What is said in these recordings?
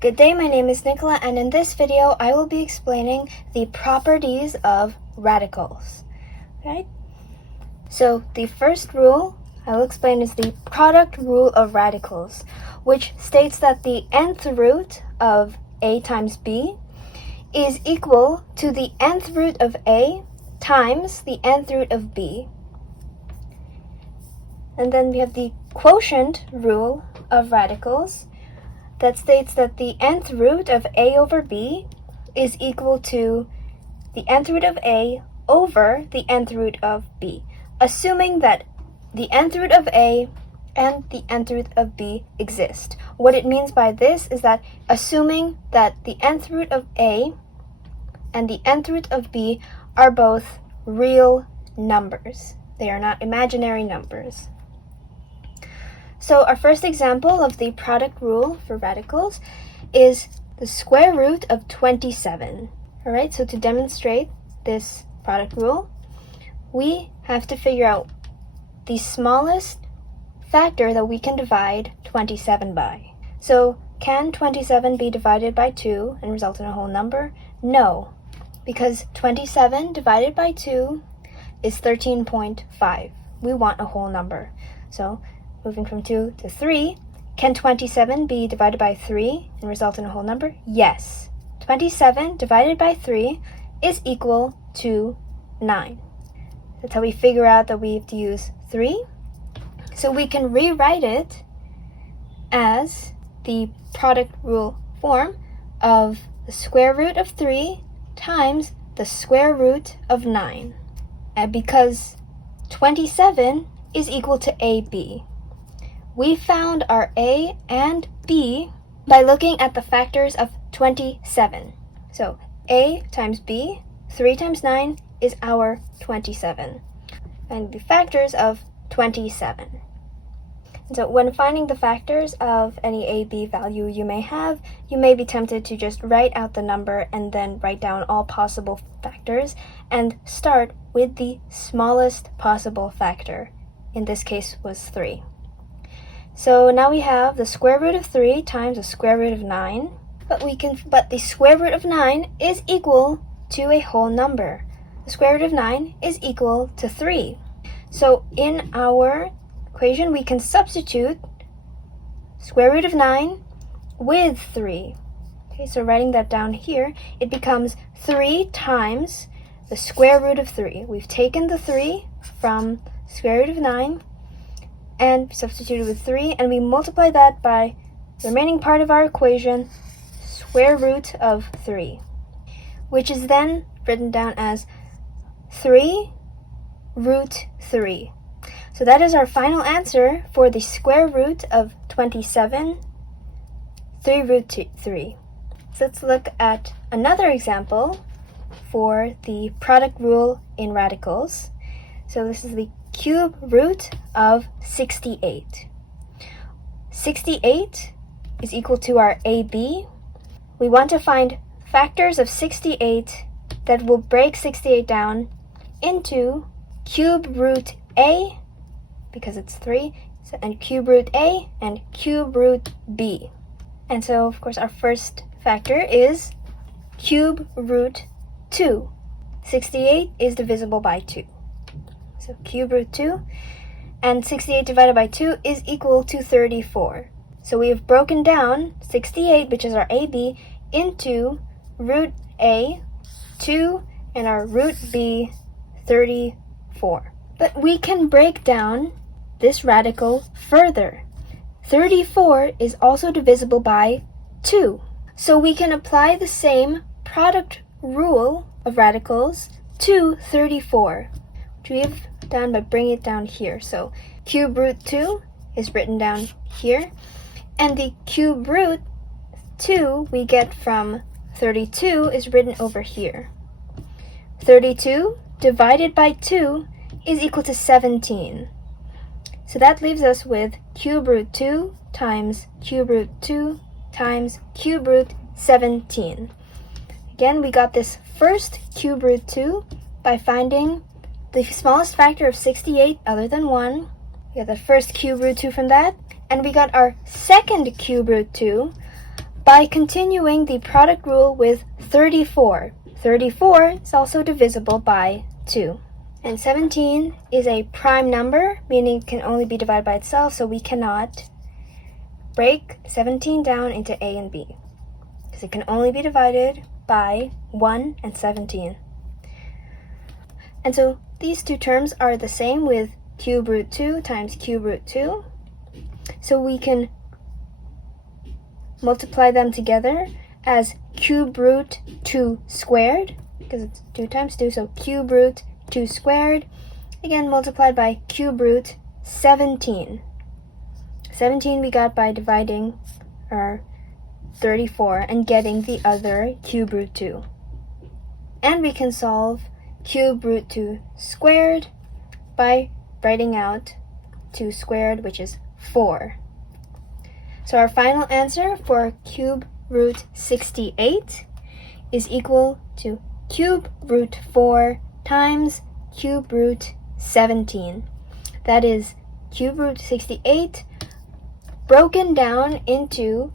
Good day, my name is Nicola, and in this video I will be explaining the properties of radicals. Right? So the first rule I will explain is the product rule of radicals, which states that the nth root of a times b is equal to the nth root of a times the nth root of b. And then we have the quotient rule of radicals, that states that the nth root of a over b is equal to the nth root of a over the nth root of b, assuming that the nth root of a and the nth root of b exist. What it means by this is that assuming that the nth root of a and the nth root of b are both real numbers. They are not imaginary numbers. So our first example of the product rule for radicals is the square root of 27. All right, so to demonstrate this product rule, we have to figure out the smallest factor that we can divide 27 by. So can 27 be divided by 2 and result in a whole number? No, because 27 divided by 2 is 13.5. We want a whole number. So moving from 2 to 3, can 27 be divided by 3 and result in a whole number? Yes. 27 divided by 3 is equal to 9. That's how we figure out that we have to use 3. So we can rewrite it as the product rule form of the square root of 3 times the square root of 9. And because 27 is equal to AB, we found our a and b by looking at the factors of 27. So a times b, 3 times 9 is our 27. And the factors of 27. So when finding the factors of any a, b value you may have, you may be tempted to just write out the number and then write down all possible factors and start with the smallest possible factor. In this case was 3. So now we have the square root of 3 times the square root of 9, but the square root of 9 is equal to a whole number. The square root of 9 is equal to 3. So in our equation we can substitute square root of 9 with 3. Okay, so writing that down here, it becomes 3 times the square root of 3. We've taken the 3 from square root of 9 and substituted with 3, and we multiply that by the remaining part of our equation, square root of 3, which is then written down as 3 root 3. So that is our final answer for the square root of 27, 3 root 3. So let's look at another example for the product rule in radicals. So this is the cube root of 68. 68 is equal to our AB. We want to find factors of 68 that will break 68 down into cube root A, because it's 3, and cube root A and cube root B. And so, of course, our first factor is cube root 2. 68 is divisible by 2. So cube root 2, and 68 divided by 2 is equal to 34. So we have broken down 68, which is our AB, into root A, 2, and our root B, 34. But we can break down this radical further. 34 is also divisible by 2. So we can apply the same product rule of radicals to 34, which we have done by bringing it down here. So cube root 2 is written down here, and the cube root 2 we get from 32 is written over here. 32 divided by 2 is equal to 17. So that leaves us with cube root 2 times cube root 2 times cube root 17. Again, we got this first cube root 2 by finding the smallest factor of 68 other than 1. We got the first cube root 2 from that, and we got our second cube root 2 by continuing the product rule with 34. 34 is also divisible by 2. And 17 is a prime number, meaning it can only be divided by itself, so we cannot break 17 down into A and B, because it can only be divided by 1 and 17. And so these two terms are the same with cube root 2 times cube root 2. So we can multiply them together as cube root 2 squared, because it's 2 times 2, so cube root 2 squared, again multiplied by cube root 17. 17 we got by dividing our 34 and getting the other cube root 2. And we can solve cube root 2 squared by writing out 2 squared, which is 4. So our final answer for cube root 68 is equal to cube root 4 times cube root 17. That is cube root 68 broken down into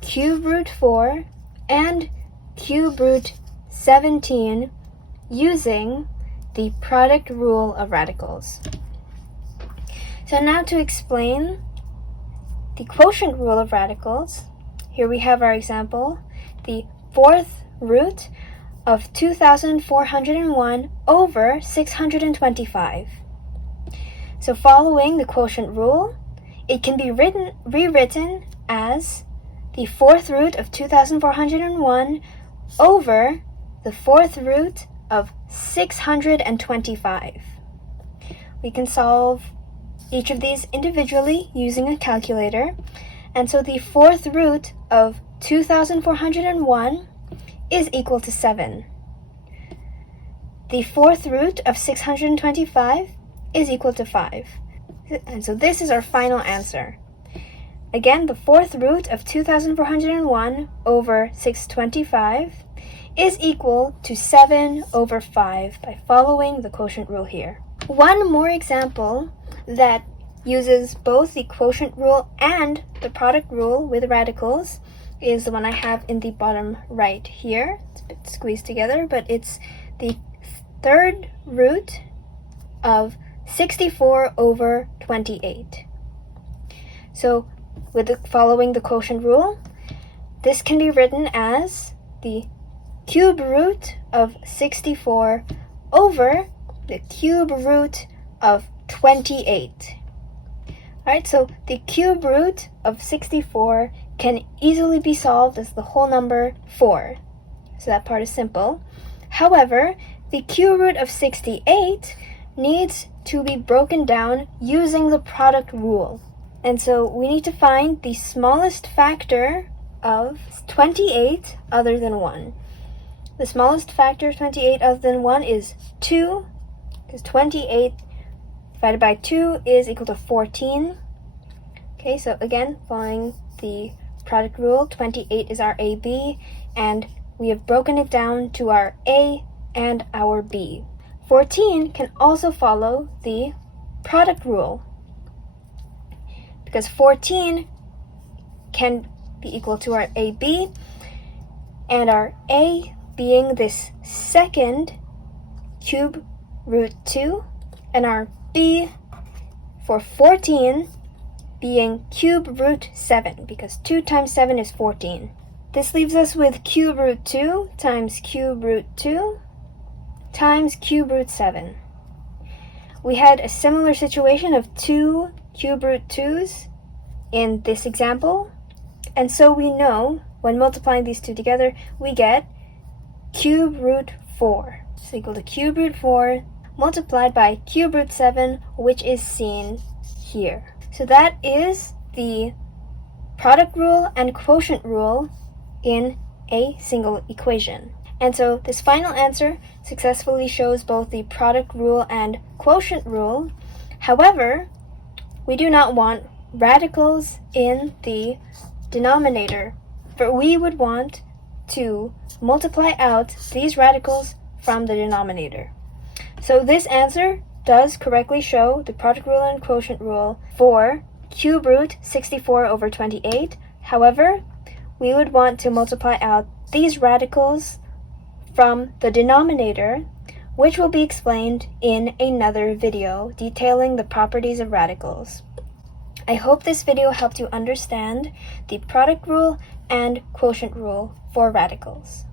cube root 4 and cube root 17 using the product rule of radicals. So now to explain the quotient rule of radicals, here we have our example, the fourth root of 2,401 over 625. So following the quotient rule, it can be rewritten as the fourth root of 2,401 over the fourth root of 625. We can solve each of these individually using a calculator, and so the fourth root of 2,401 is equal to 7. The fourth root of 625 is equal to 5. And so this is our final answer. Again, the fourth root of 2,401 over 625 is equal to 7 over 5 by following the quotient rule here. One more example that uses both the quotient rule and the product rule with radicals is the one I have in the bottom right here. It's a bit squeezed together, but it's the third root of 64 over 28. So following the quotient rule, this can be written as the cube root of 64 over the cube root of 28. Alright, so the cube root of 64 can easily be solved as the whole number 4. So that part is simple. However, the cube root of 68 needs to be broken down using the product rule. And so we need to find the smallest factor of 28 other than 1. The smallest factor of 28 other than 1 is 2, because 28 divided by 2 is equal to 14. Okay, so again, following the product rule, 28 is our AB, and we have broken it down to our A and our B. 14 can also follow the product rule, because 14 can be equal to our AB, and our A being this second cube root 2, and our B for 14 being cube root 7, because 2 times 7 is 14. This leaves us with cube root 2 times cube root 2 times cube root 7. We had a similar situation of 2 cube root 2's in this example, and so we know when multiplying these two together, we get cube root 4. So equal to cube root 4 multiplied by cube root 7, which is seen here. So that is the product rule and quotient rule in a single equation. And so this final answer successfully shows both the product rule and quotient rule. However, we do not want radicals in the denominator, for we would want to multiply out these radicals from the denominator. So this answer does correctly show the product rule and quotient rule for cube root 64 over 28. However, we would want to multiply out these radicals from the denominator, which will be explained in another video detailing the properties of radicals. I hope this video helped you understand the product rule and quotient rule for radicals.